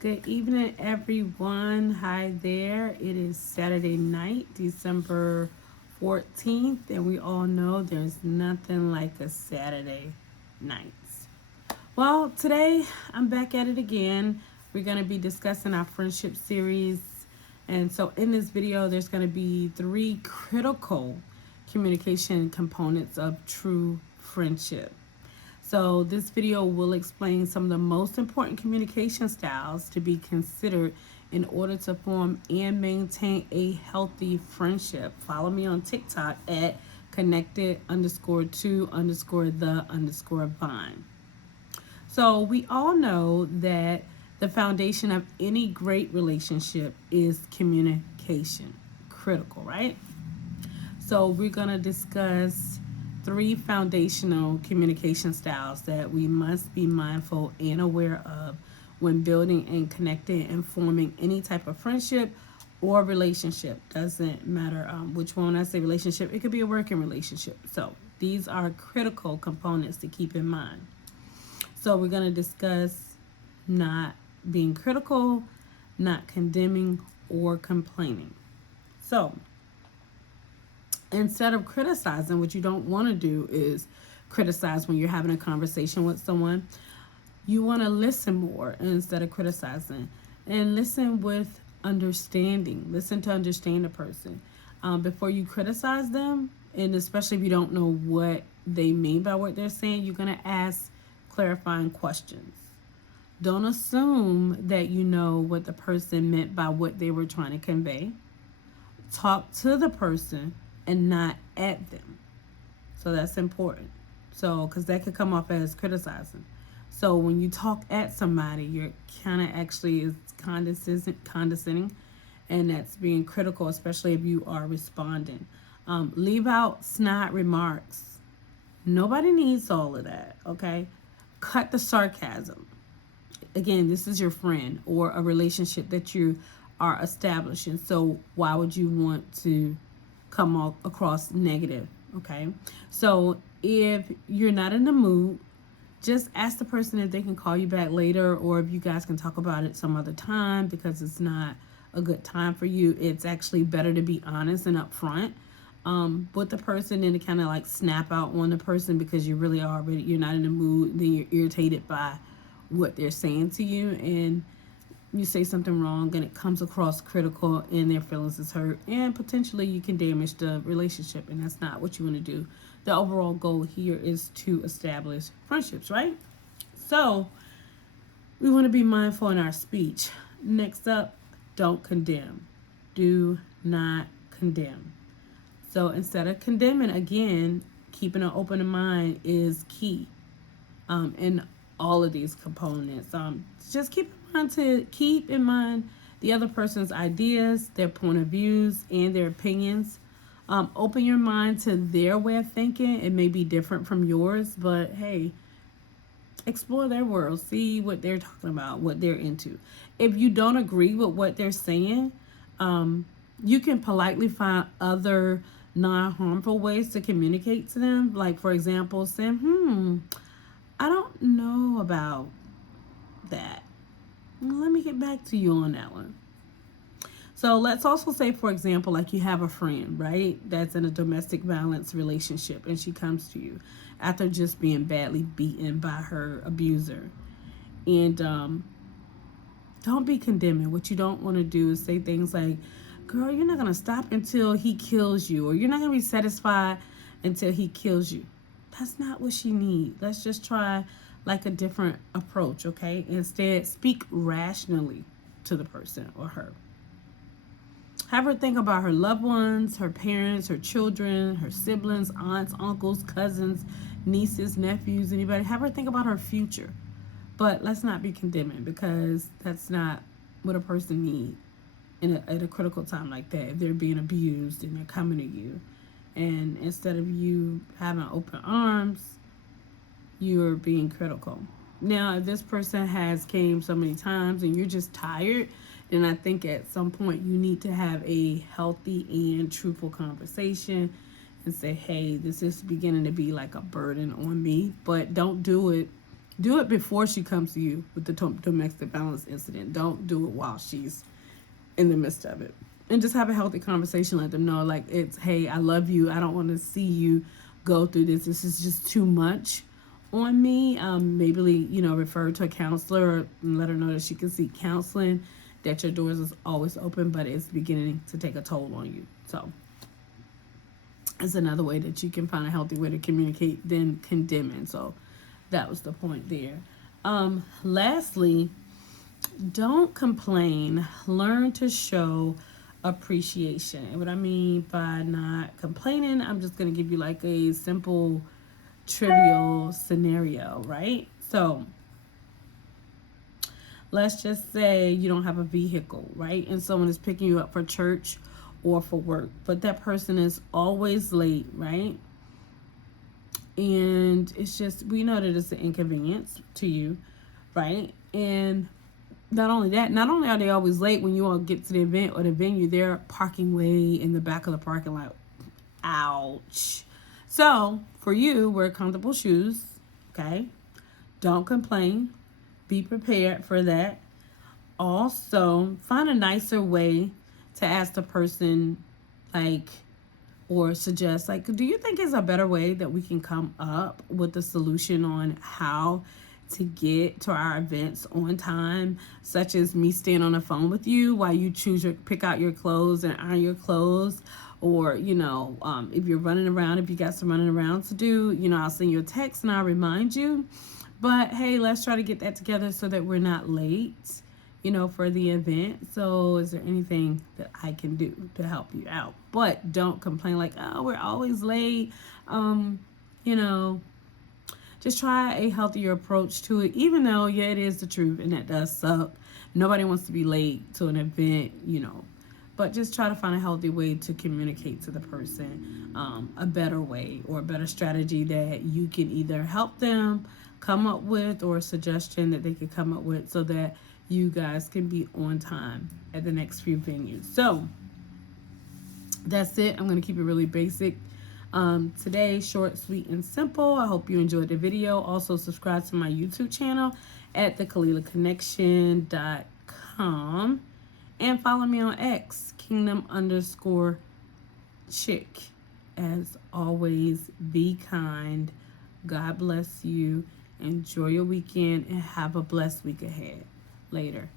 Good evening, everyone. Hi there. It is Saturday night, December 14th, and we all know there's nothing like a Saturday night. Well, today I'm back at it again. We're going to be discussing our friendship series. And so, in this video, there's going to be three critical communication components of true friendship. So this video will explain some of the most important communication styles to be considered in order to form and maintain a healthy friendship. Follow me on TikTok at connected_to_the_vine. So we all know that the foundation of any great relationship is communication. Critical, right? So we're going to discuss three foundational communication styles that we must be mindful and aware of when building and connecting and forming any type of friendship or relationship. Doesn't matter which one. I say relationship, it could be a working relationship. So these are critical components to keep in mind. So we're going to discuss not being critical, not condemning, or complaining. So instead of criticizing, what you don't want to do is criticize when you're having a conversation with someone. You want to listen more instead of criticizing, and listen with understanding. Listen to understand a person before you criticize them, and especially if you don't know what they mean by what they're saying, you're going to ask clarifying questions. Don't assume that you know what the person meant by what they were trying to convey. Talk to the person and not at them. So that's important. So, because that could come off as criticizing. So when you talk at somebody, you're kind of actually is condescending, and that's being critical, especially if you are responding. Leave out snide remarks. Nobody needs all of that, okay? Cut the sarcasm. Again, this is your friend or a relationship that you are establishing. So why would you want to come across negative? Okay, so if you're not in the mood, just ask the person if they can call you back later, or if you guys can talk about it some other time, because it's not a good time for you. It's actually better to be honest and upfront with the person than to kind of like snap out on the person because you really you're not in the mood, then you're irritated by what they're saying to you, and you say something wrong and it comes across critical and their feelings is hurt, and potentially you can damage the relationship, and that's not what you want to do. The overall goal here is to establish friendships, right? So we want to be mindful in our speech. Next up, don't condemn. Do not condemn. So instead of condemning, again, keeping an open mind is key in all of these components. Just keep in mind the other person's ideas, their point of views, and their opinions. Open your mind to their way of thinking. It may be different from yours, but hey, explore their world. See what they're talking about, what they're into. If you don't agree with what they're saying, you can politely find other non-harmful ways to communicate to them. Like, for example, saying, I don't know about that. Let me get back to you on that one. So let's also say, for example, like you have a friend, right, that's in a domestic violence relationship, and she comes to you after just being badly beaten by her abuser. And don't be condemning. What you don't want to do is say things like, girl, you're not going to stop until he kills you, or you're not going to be satisfied until he kills you. That's not what she needs. Let's just try like a different approach, okay? Instead, speak rationally to the person or her. Have her think about her loved ones, her parents, her children, her siblings, aunts, uncles, cousins, nieces, nephews, anybody. Have her think about her future. But let's not be condemning, because that's not what a person needs at a critical time like that. If they're being abused and they're coming to you, and instead of you having open arms, you're being critical. Now, if this person has came so many times and you're just tired, then I think at some point you need to have a healthy and truthful conversation and say, hey, this is beginning to be like a burden on me. But don't do it Do it before she comes to you with the domestic violence incident. Don't do it while she's in the midst of it. And just have a healthy conversation. Let them know, like, it's, hey, I love you. I don't want to see you go through this. This is just too much on me. Maybe, refer her to a counselor and let her know that she can seek counseling, that your doors is always open, but it's beginning to take a toll on you. So it's another way that you can find a healthy way to communicate than condemning. So that was the point there. Lastly, don't complain. Learn to show appreciation. And what I mean by not complaining, I'm just going to give you like a simple, trivial scenario, right? So let's just say you don't have a vehicle, right? And someone is picking you up for church or for work, but that person is always late, right? And it's just, we know that it's an inconvenience to you, right? And not only that, not only are they always late when you all get to the event or the venue, they're parking way in the back of the parking lot. Ouch. So for you, wear comfortable shoes, okay? Don't complain. Be prepared for that. Also, find a nicer way to ask the person, like, or suggest, like, do you think it's a better way that we can come up with a solution on how to get to our events on time, such as me staying on the phone with you while you pick out your clothes and iron your clothes, or if you're running around, if you got some running around to do, I'll send you a text and I'll remind you. But hey, let's try to get that together so that we're not late, for the event. So is there anything that I can do to help you out? But don't complain like, oh, we're always late. Just try a healthier approach to it, even though, yeah, it is the truth and that does suck. Nobody wants to be late to an event, but just try to find a healthy way to communicate to the person, a better way or a better strategy that you can either help them come up with, or a suggestion that they could come up with, so that you guys can be on time at the next few venues. So that's it. I'm going to keep it really basic. Today, short, sweet, and simple. I hope you enjoyed the video. Also, subscribe to my YouTube channel at thekalilaconnection.com and follow me on X, kingdom_chick. As always, be kind. God bless you. Enjoy your weekend and have a blessed week ahead. Later.